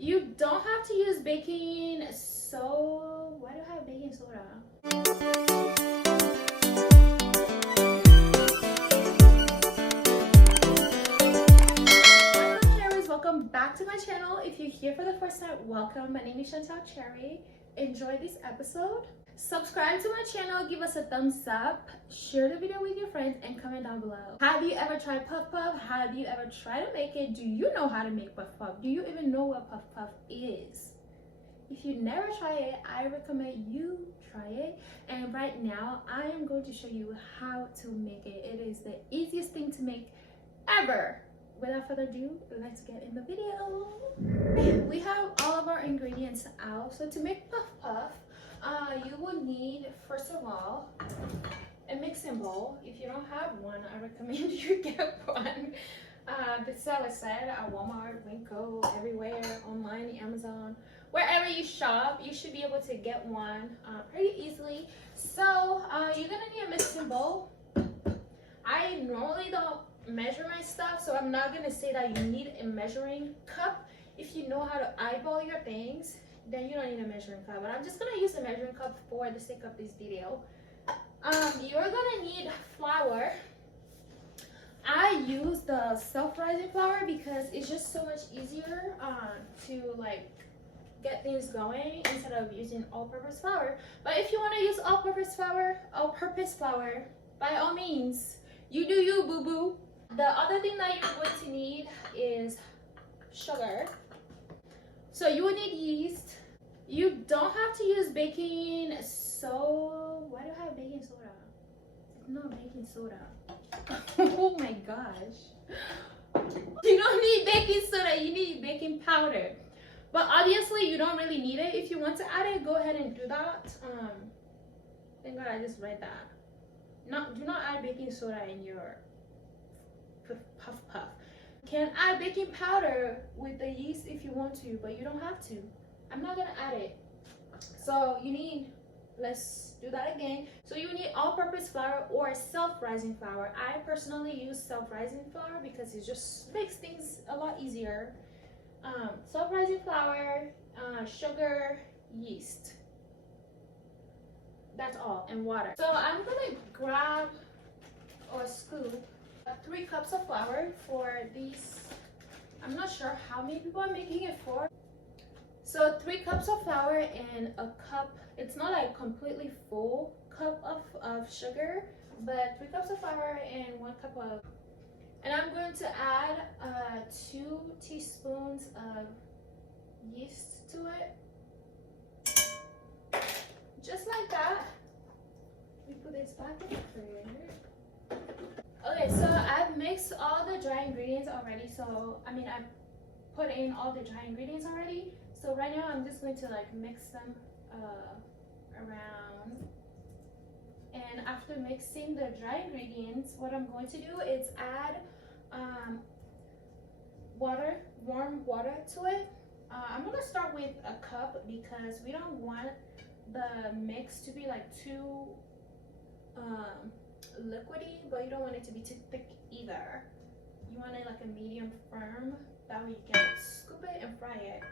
You don't have to use baking soda. Why do I have baking soda? Hello cherries, welcome back to my channel. If you're here for the first time, welcome. My name is ChantaleCherry. Enjoy this episode. Subscribe to my channel, give us a thumbs up, share the video with your friends, and comment down below. Have you ever tried puff puff? Have you ever tried to make it? Do you know how to make puff puff? Do you even know what puff puff is? If you never try it, I recommend you try it. And right now, I am going to show you how to make it. It is the easiest thing to make ever. Without further ado, let's get in the video. We have all of our ingredients out. So to make puff puff, you will need, first of all, a mixing bowl. If you don't have one, I recommend you get one. This is how it's said at Walmart, Winco, everywhere, online, Amazon, wherever you shop, you should be able to get one pretty easily. So you're gonna need a mixing bowl. I normally don't measure my stuff, so I'm not gonna say that you need a measuring cup. If you know how to eyeball your things, then you don't need a measuring cup, but I'm just gonna use a measuring cup for the sake of this video. You're gonna need flour. I use the self-rising flour because it's just so much easier to like get things going instead of using all-purpose flour. But if you want to use all-purpose flour, by all means, you do you, boo-boo. The other thing that you're going to need is sugar. So you will need yeast. You don't have to use baking soda. Why do I have baking soda? It's not baking soda. Oh my gosh. You don't need baking soda, you need baking powder. But obviously you don't really need it. If you want to add it, go ahead and do that. Thank God I just read that. Do not add baking soda in your puff puff. You can add baking powder with the yeast if you want to, but you don't have to. I'm not gonna add it. So you need, let's do that again. So you need all-purpose flour or self-rising flour. I personally use self-rising flour because it just makes things a lot easier. Self-rising flour, sugar, yeast. That's all, and water. So I'm gonna grab or scoop 3 cups of flour for these. I'm not sure how many people I'm making it for. So 3 cups of flour and a cup, it's not like completely full cup of sugar, but 3 cups of flour and 1 cup of, and I'm going to add 2 teaspoons of yeast to it. Just like that. We put this back in the fridge. Okay, so I've mixed all the dry ingredients already. I've put in all the dry ingredients already. So right now I'm just going to like mix them around. And after mixing the dry ingredients, what I'm going to do is add warm water to it. I'm gonna start with a cup because we don't want the mix to be like too liquidy, but you don't want it to be too thick either. You want it like a medium firm, that way you can scoop it and fry it.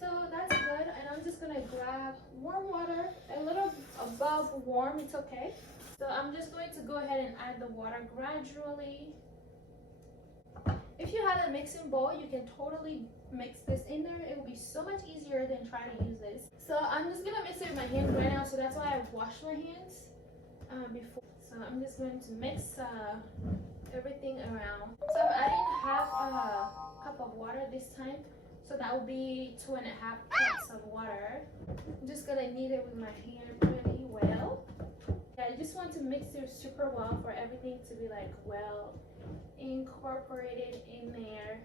So that's good, and I'm just gonna grab warm water, a little above warm, it's okay. So I'm just going to go ahead and add the water gradually. If you had a mixing bowl, you can totally mix this in there. It will be so much easier than trying to use this. So I'm just gonna mix it with my hands right now, so that's why I've washed my hands before. So I'm just going to mix everything around. So I'm adding half a cup of water this time. So that will be 2.5 cups of water. I'm just gonna knead it with my hand pretty well. Yeah, I just want to mix it super well for everything to be like well incorporated in there.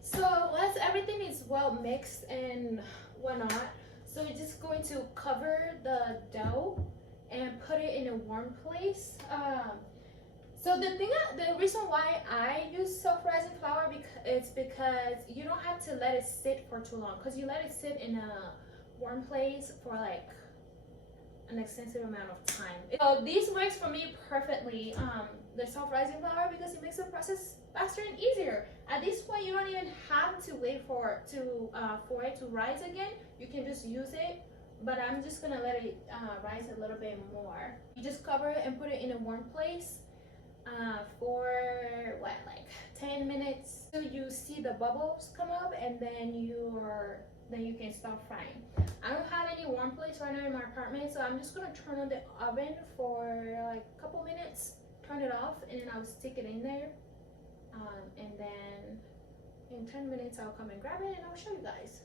So once everything is well mixed and whatnot, so we're just going to cover the dough and put it in a warm place. So the reason why I use self-rising flour is because you don't have to let it sit for too long. Because you let it sit in a warm place for like an extensive amount of time. So this works for me perfectly, the soft rising flour, because it makes the process faster and easier. At this point, you don't even have to wait for it to rise again. You can just use it, but I'm just gonna let it rise a little bit more. You just cover it and put it in a warm place for what, like 10 minutes till you see the bubbles come up, and then you can start frying. I don't have any warm place right now in my apartment, so I'm just gonna turn on the oven for like a couple minutes, turn it off, and then I'll stick it in there, and then in 10 minutes I'll come and grab it and I'll show you guys.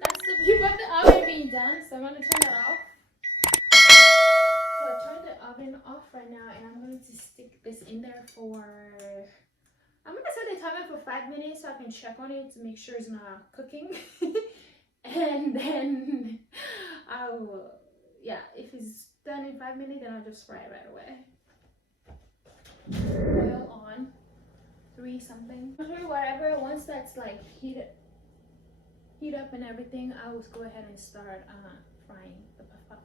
That's the view of the oven being done, so I'm gonna turn that off. So I turned the oven off right now, and I'm going to stick this in there for, I'm gonna set the timer for 5 minutes so I can check on it to make sure it's not cooking. And then if it's done in 5 minutes, then I'll just fry it right away. Oil on, 3 something, 3 whatever. Once that's like heat up and everything, I will go ahead and start frying the puff.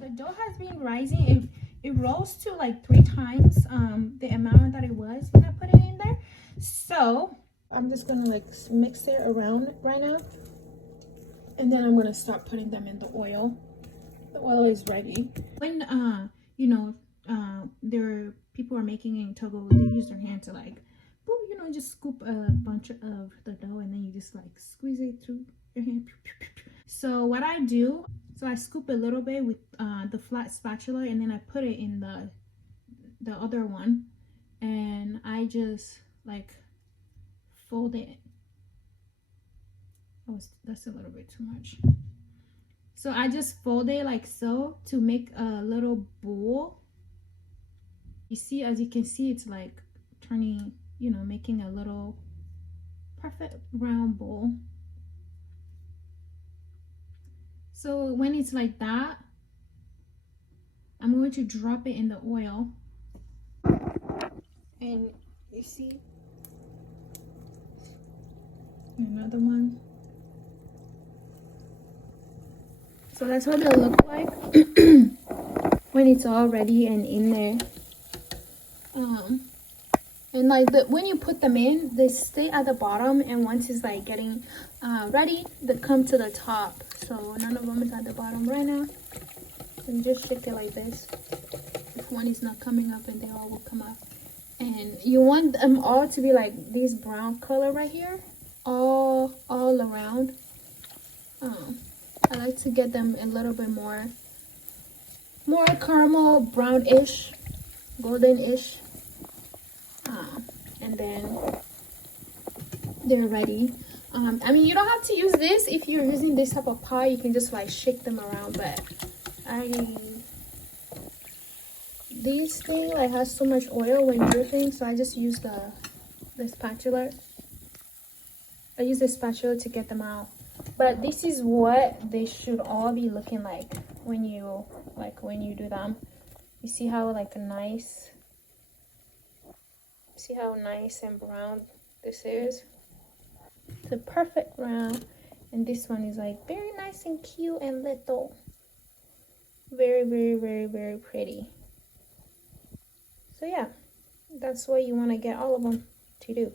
The dough has been rising. It rose to like 3 times the amount that it was when I put it in there. So I'm just gonna like mix it around right now, and then I'm gonna start putting them in the oil. The oil is ready. When there people are making it in Togo, they use their hand to like, just scoop a bunch of the dough, and then you just like squeeze it through your hand. So what I do, I scoop a little bit with the flat spatula, and then I put it in the other one, and I just like fold it. That's a little bit too much. So I just fold it like so to make a little bowl. You see, as you can see, it's like turning, making a little perfect round bowl. So when it's like that, I'm going to drop it in the oil, and you see another one. So that's what it'll look like when it's all ready and in there. And like when you put them in, they stay at the bottom, and once it's like getting ready, they come to the top. So none of them is at the bottom right now. And just shake it like this. If one is not coming up, and they all will come up. And you want them all to be like this brown color right here, all around. I like to get them a little bit more caramel brownish, golden-ish. And then they're ready. I mean, you don't have to use this. If you're using this type of pie, you can just like shake them around, but this thing like has so much oil when dripping, so I just use the spatula. I use the spatula to get them out. But this is what they should all be looking like when you do them. You see how nice and brown this is? It's a perfect brown. And this one is like very nice and cute and little. Very, very, very, very pretty. So yeah, that's what you want to get all of them to do.